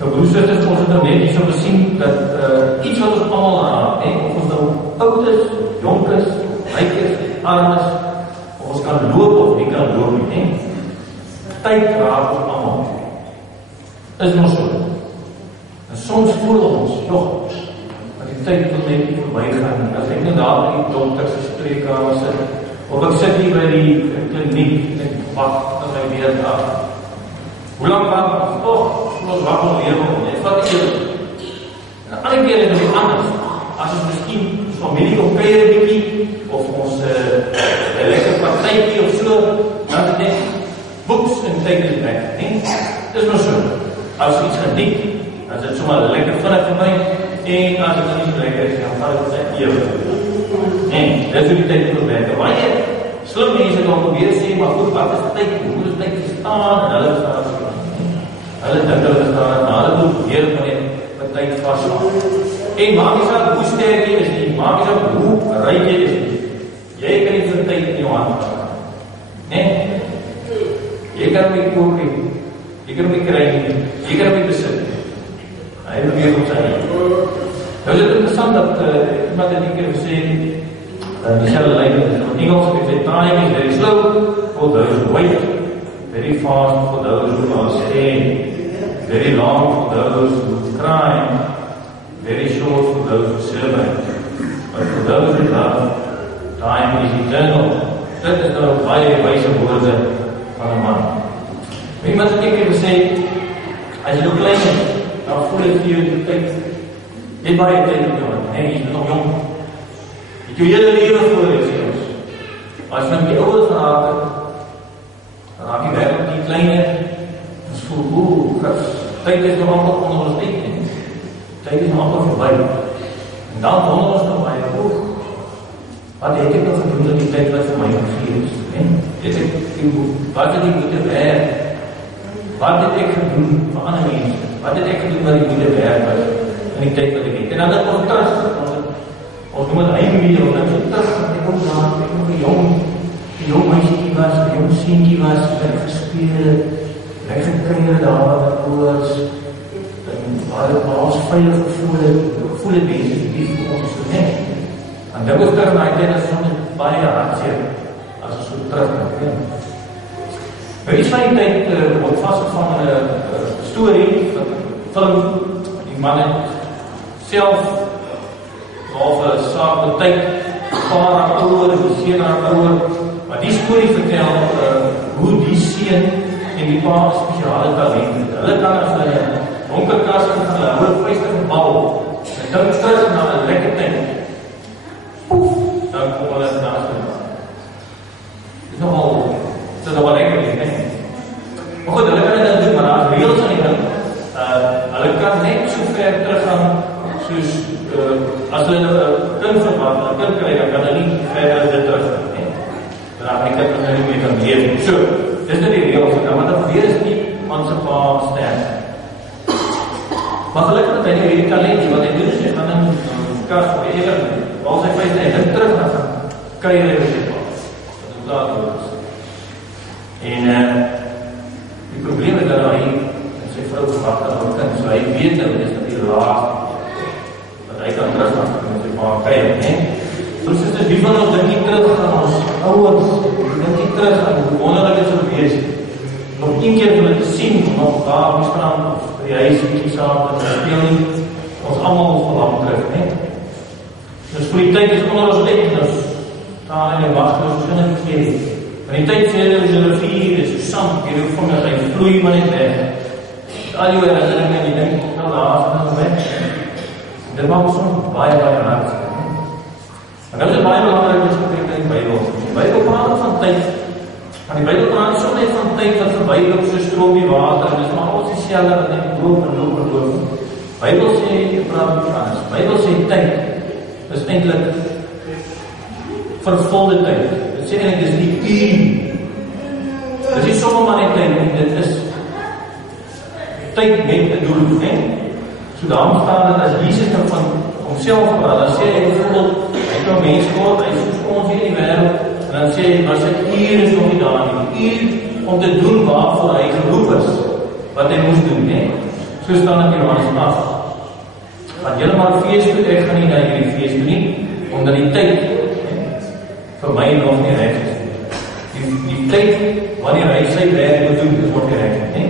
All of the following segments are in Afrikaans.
Nou broers en susters, ons het nou net hierso gesien dat iets wat ons almal raak, of ons nou oud is, jonk is, ryk is, arm is, of ons kan loop of nie kan loop nie, tyd raak ons almal. Is nog so. En soms voel ons, joh, dat die tyd wil net nie voorbij gaan. As ek nou daar in die dokter se spreekkamer sit, of ek sit hier by die kliniek, en ek wacht in my weer af. Hoe lang wacht ons? Toch, ons wacht ons lewe om, net wat ek wil. En ander keer is het anders. As ons miskien ons familie kom kuier 'n bietjie, of ons 'n lekker partytjie of so, dan het net boeks en tyd is weg, nee? Dis nog so. As iets geniet, as dit sommer lekker vinnig vir my, en as dit nie so lekker is, dan val dit net ewe. Nee, dis hoe die tyd moet werk. Baie slim mense dan probeer sê, maar goed, wat is tyd? Hoe is tyd gestaan? En hulle staan so. Hulle dink hulle staan, en hulle moet probeer van die tyd vasmaak. En maak nie saak hoe sterk jy is nie, maak nie saak hoe ryk jy is nie. Jy kan nie vir tyd in jou hand vat. Nee? Jy kan hom nie koop nie. Jy kan hom nie kry nie. Jy kan hom nie besit nie. Hy wil weer op sy nie. Nou is het interessant dat iemand het die keer gesê, Michelle Leiden, in Engels, if the time is very slow for those who wait, very fast for those who are staying, very long for those who cry, very short for those who celebrate. But for those who love, time is eternal. Dit is nou baie wyse woorde van 'n man. Iemand het eendag gesê, as jy nou klein is, dan voel jy vir jou die tyd. Jy baie tyd in jou hand, nee, jy is nog jong. Jy jou hele lewe voor jy sê ons. As jy nou die ouder raak, dan raak jy werk die kleine, ons voel, tyd is nog amper onder ons tyd nie. Tyd is nog amper voorbij. En dan wonder ons nog baie, wat het ek nog gedoen dat die tyd wat vir my gegee is? Wat het ek moeten werk? Wat het ek gedoen vir ander mense? Wat het ek gedoen wat ek moeten werk was? In die tyd wat ek het. En dan het ons terug. Ons noem het heimwee, ons het terug. Ek kom daar, ek nog een jong meisje was, een jong sienkie was, ek gespeel, ek gekringer daar wat ek oors, waar ons veilig gevoel het mense, die vir ons so net. En dit was terug na die tyd, as ons baie hartseer, as ons so terugkom. Maar iets van die tyd word vastgevang in een story, film, die man het self, behalve saak met tyd, paar aan ouwer, die seun aan ouwer, maar die story vertel hoe die seun en die pa spesiale talent het. Hulle kan as hulle donker kas gaan hulle hoor 50 bal, en dink terug na 'n lekker tyd. Poef, dan kom hulle naas toe. Dit is nogal lekker, nee. Maar goed, hulle kan dit doen, maar daar is reëls aan die ding. Hulle kan net so ver teruggaan, soos as hulle 'n kind verwag, 'n kind kry, dan kan hulle nie verder as dit teruggaan, nee. Dan ek het nou nie meer kan leef. So, dis nou die reëls, maar dan weer is die man se pa sterk. Maar gelukkig dat hy nie hierdie talent, wat hy doen is, hy gaan in kas of ewer, waar sy feite hy hint terug gaan, kry hy met die pa. Dat is daar dood. En die probleem is dat hy en sy vrou verwacht aan haar kind, so hy weet nou, dit is dat die laag, dat hy kan teruggaan met sy pa kry, nee. So sisters, wie van ons dink nie terug aan ons ouers, dink nie terug aan hoe wonderlik dit sou wees, nog een keer vir hulle te sien, nog daar op die strand, of by die huis, die saam, en speel nie, ons allemaal ons belang terug, nee. Dus voor die tyd is onder ons tyd, dus staan in die wacht, dus ons kan nie keer. Maar die tyd sê, is die rivier, is die sand, die vingers, hy vloei maar net weg. Al jou herinnering, en die ding, nou daar, nou weg. Dit maak ons soms baie hard. En dit is baie belangrijk as getrek in die Bybel. Die Bybel praat van tyd. En die Bybel praat so net van tyd wat verby loop so stroom die water. En dit is maar ons die selle wat net loop en loop en loop. Bybel sê, praat nie van ons. Bybel sê tyd is eintlik vervulde tyd. Dit sê eintlik dis die uur. Dit is sommer maar net tyd. Dit is tyd met 'n doel, né? So daarom staan dit as Jesus nou van homself praat, dan sê hy bijvoorbeeld, hy is nou mens geword, hy is ons hier in die wêreld, en dan sê hy, maar sy uur is nog nie daar nie, uur om te doen waarvoor hy geroep is, wat hy moes doen, nee. So So staan in Johannes 8. Want julle maar fees toe, ek gaan nie na hierdie fees toe nie, omdat die tyd vir my nog nie reg is. Die tyd, wanneer hy sy werk moet doen, is nog nie reg nie.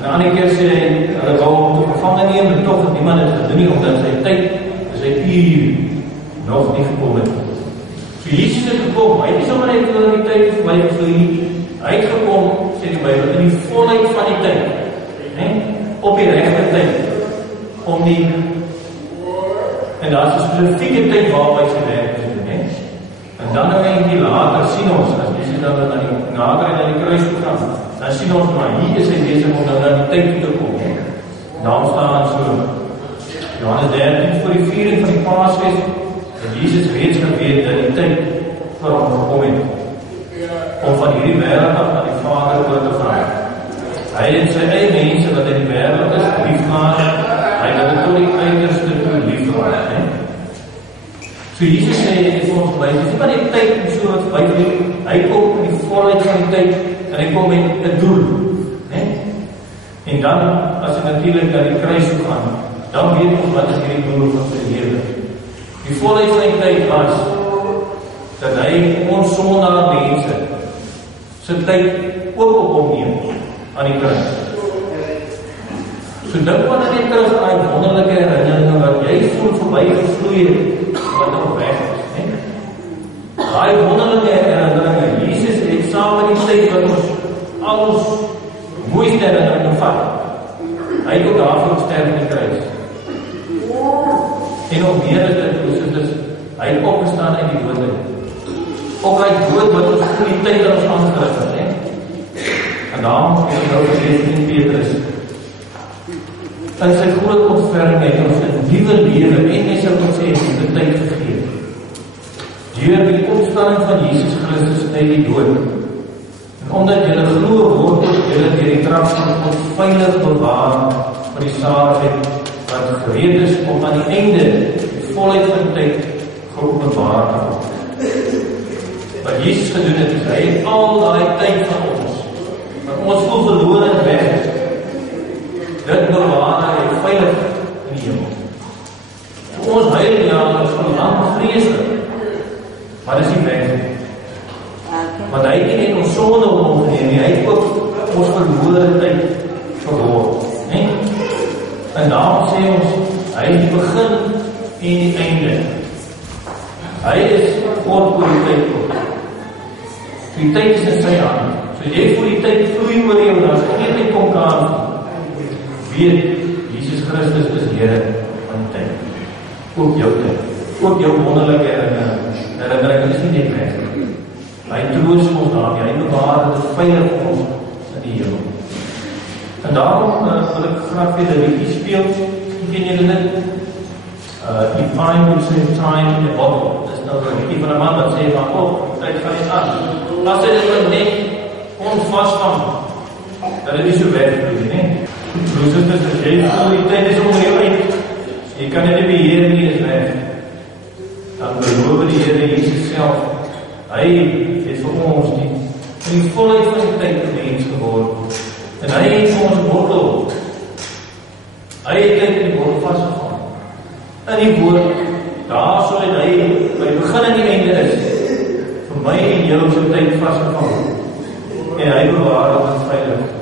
En 'n ander keer sê hy, hulle wou hom toe gevange neem, en tog het niemand het gedoen nie, omdat sy tyd, sy uur, nog nie gekom het. So Jesus het gekom, hy het nie sommer net in die tyd vir my gevloei, hy het gekom, sê die Bybel, in die volheid van die tyd, op die regte tyd, om die, en daar is 'n spesifieke tyd waarop hy sy werk moet doen, en dan eintlik later sien ons, as jy sien dat hy nader aan die kruis toe gaan, dan sien ons, maar hier is hy besig om dan na die tyd toe te kom, daarom staan so, Johannes 13, voor die viering van die Paasfees, dat Jesus reeds geweet dat die tyd vir hom gekom het, om van hierdie wêreld af na die Vader oor te gaan. Hy het sy eie mense wat in die wêreld is, liefgehad, hy het dit tot die uiterste toe liefgehad. So Jesus sê, vir ons by, dis nie maar die tyd en so wat verbyvlieg, hy kom in die volheid van die tyd, en hy kom met 'n doel. En dan, as hy natuurlik na die kruis toe gaan, dan weet ons wat is hierdie doel van sy lewe. Die volheid van die tyd was, dat hy ons sondaar mense, sy tyd ook op hom neem, aan die kruis. So dink wat net terug aan die wonderlike herinneringe wat jy voel verby gevloei het, wat nog weg is, daai wonderlike herinneringe, Jesus het saam met die tyd wat ons al ons mooiste herinneringe vat, hy het ook daarvoor gesterf in die kruis. En nog meer is dit, dus hy het opgestaan in die dood. Ook hy dood wat ons voor die tyd dat ons aangerig het, en daarom is hy nou gelees in Petrus. In sy groot ontferming het ons 'n nuwe lewe en hy sal ons sê die tyd gegee. Deur die opstanding van Jesus Christus uit die dood. En omdat julle glo word julle deur die krag van God veilig bewaar vir die saligheid wat gereed is om aan die einde die volheid van die tyd geopenbaar te word. Wat Jesus gedoen het, is hy het al daai tyd van ons, wat ons voel verlore en weg is, dit bewaar hy veilig in die hemel. So ons heiljaar is verlang vreeslik, maar dis nie weg nie. Want hy het nie net ons sonde op hom geneem nie, hy het ook ons verlore tyd verhoor. En daarom sê ons, hy is die begin en die einde. Hy is God oor die tyd ook. So die tyd is in sy hand. So jy voel die tyd vloei oor jou, dan is geen tyd kom kan. Weet, Jesus Christus is Here van die tyd. Ook jou tyd. Ook jou wonderlike herinnering is nie net weg. Hy troos ons daarmee, hy bewaar dit veilig vir ons in die hemel. En daarom wil ek graag weer 'n liedjie speel. Ken julle dit? Die pine will save time in the bottle. Dis nou 'n liedjie van 'n man wat sê van, tyd gaan nie aan. As hy dit net onvasvang, dat dit nie so wegvloei nie. Soos dit is, as jy voel die tyd is onder jou uit, jy kan dit nie beheer nie, is weg. Dan beloof die Here Jesus self, hy het vir ons die volheid van die tyd mens geword. En hy het vir ons bottel. Hy het in die bottel vasgevang. In die woord, daar sal hy by begin en die einde is, vir my en jou so tyd vasgevang. En hy bewaar ons veilig.